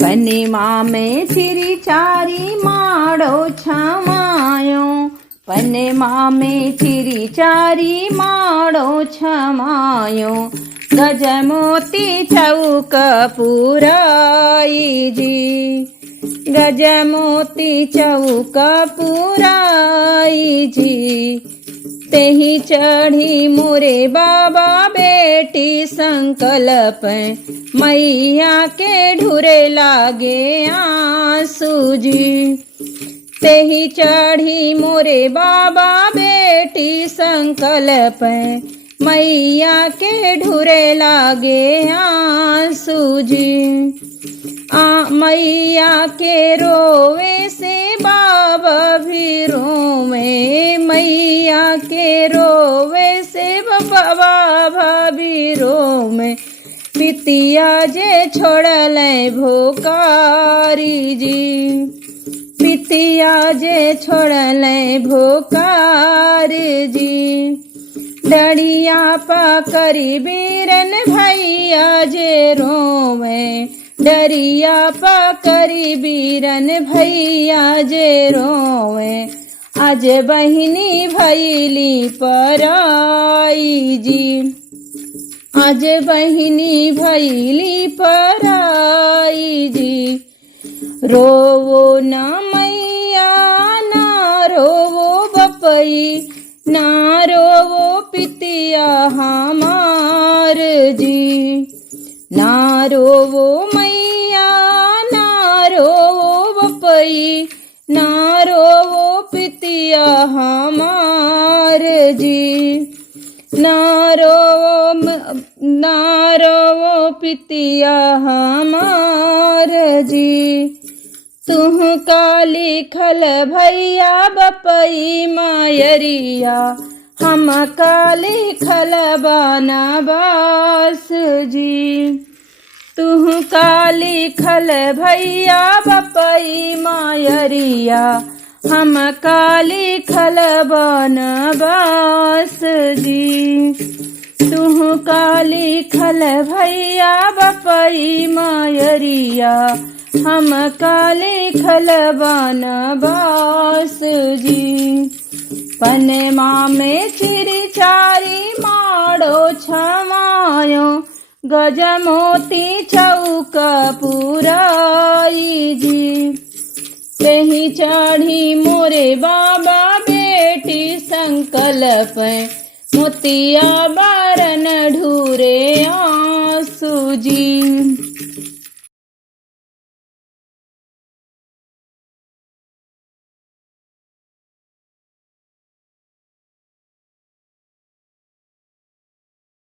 पनेमा में चिरी चारी माड़ो छमायो, पनेमा में चिरी चारी माड़ो छमायो। गजमोती चौक पुराई जी, गजमोती चौक पुराई जी। तेही चढ़ी मोरे बाबा बेटी संकल्प, मैया के ढुरे लागे आंसू जी। तेही चढ़ी मोरे बाबा बेटी संकल्प, मैया के ढुरे लागे आंसू जी। मैया के रोवे से बाबा भी रोवे, मैया के रोवे से बाबा भी रोवे। पितिया जे छोड़ल भोकारी जी, पितिया जे छोड़ल भोकारी जी। डड़िया पकड़ी बीरन भैया जे रोवे, डरिया पकड़ी बीरन भैया जे रोवे। आज बहिनी भैली पराई जी, आज बहिनी भैली पराई जी। रोवो न मैया ना रोवो बपई, ना रोवो पितिया हमार जी। ना रोवो मैया ना रोवो बपई, ना रोवो पितिया हमार जी। ना रोवो पितिया हमार जी। तुह का लिखल भैया बपई मायरिया, हम का लिखल बनवास जी। तुह का लिखल भैया बपई मायरिया, हम का लिखल बनवास जी। तुह का लिखल भैया बपई मायरिया, हम का लिखल बनवास जी। पनेमा में चिरी चारी माड़ो छमायो, गजमोती चौक पुराई जी। तेही चढ़ी मोरे बाबा बेटी संकल्प, मोतिया बारन ढूरे आंसू जी।